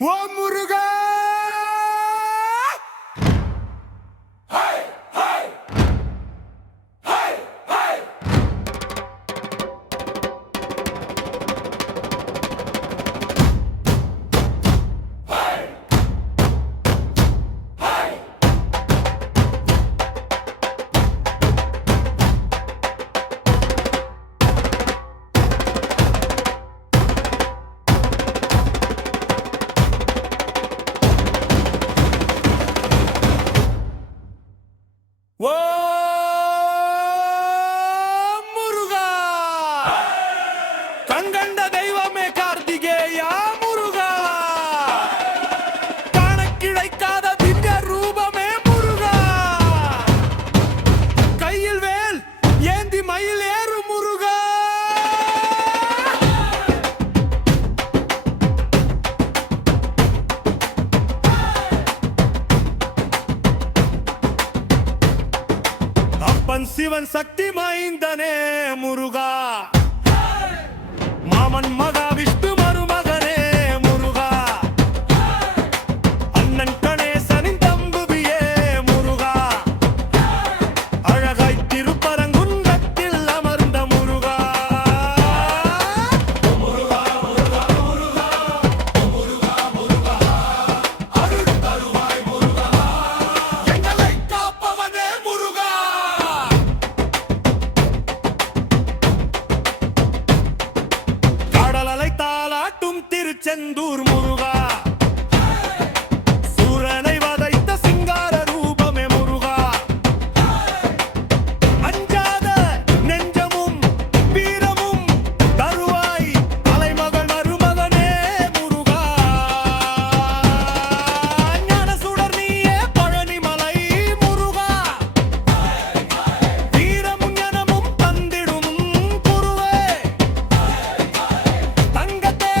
ஓ முருகா ஓ முருகா கண்கண்ட தெய்வமே கார்த்திகேயா முருகா காண கிடைக்காத திவ்ய ரூபமே முருகா கையில் வேல் ஏந்தி மயில் ஏறு முருகா சிவன் சக்தி மைந்தனே முருகா மாமன் மகா விஷ்ணு மருமகனே முருகா அண்ணன் கணேசனின் தம்புவியே முருகா அழகாய் திருப்பரங்குன்றத்தில் அமர்ந்த முருகா முருகா முருகா முருகா முருகா முருகா அருள் தருவாய் முருகா எங்களை காப்பவனே முருகா திருச்செந்தூர் முருகா சூரனை வதைத்த சிங்கார ரூபமே முருகா அஞ்சாத நெஞ்சமும் வீரமும் தருவாய் தலைமகள் மருமகனே முருகா ஞான சுடர் நீயே பழனிமலை முருகா வீரமும் ஞானமும் தந்திடும் குருவே தங்கத்தே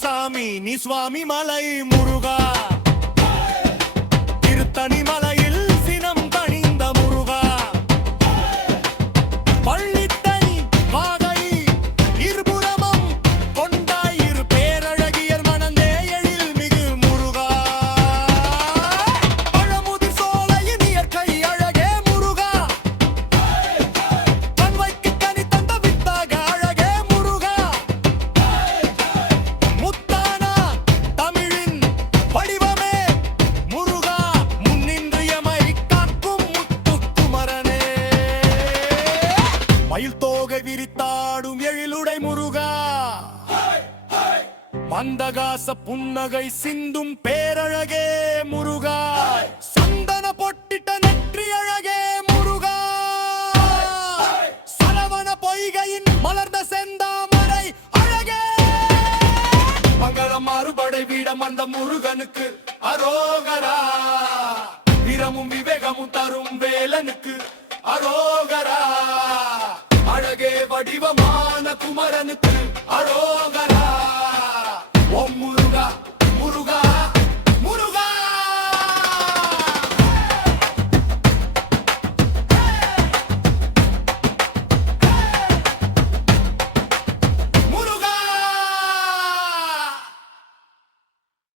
சாமி நீ சுவாமி மலை முருகா திருத்தணி மலையில் சினம் கணிந்த முருகா பள்ளித்தனி வாகை இருபுறமும் கொண்டாயிரு பேரழகியர் மனந்தே எழில் மிகு முருகா பழமுதிர் சோலையின் இயற்கை அழகே முருகா கண்வைக்கு கனி தந்த வித்தாக அழகே முருகா மயில் தோகை விரித்தாடும் எழிலுடை முருகா மந்தகாச புன்னகை சிந்தும் பேரழகே முருகா சந்தன பொட்டிட்ட நெற்றி அழகே முருகா சரவண பொய்கையின் மலர்ந்த செந்தாமரை அழகே மங்களம் மாறுபடை வீடம் அந்த முருகனுக்கு அரோகரா வீரமும் விவேகமும் தரும் வேலனுக்கு அரோகரா அழகே வடிவமான குமரனுக்கு அரோகரா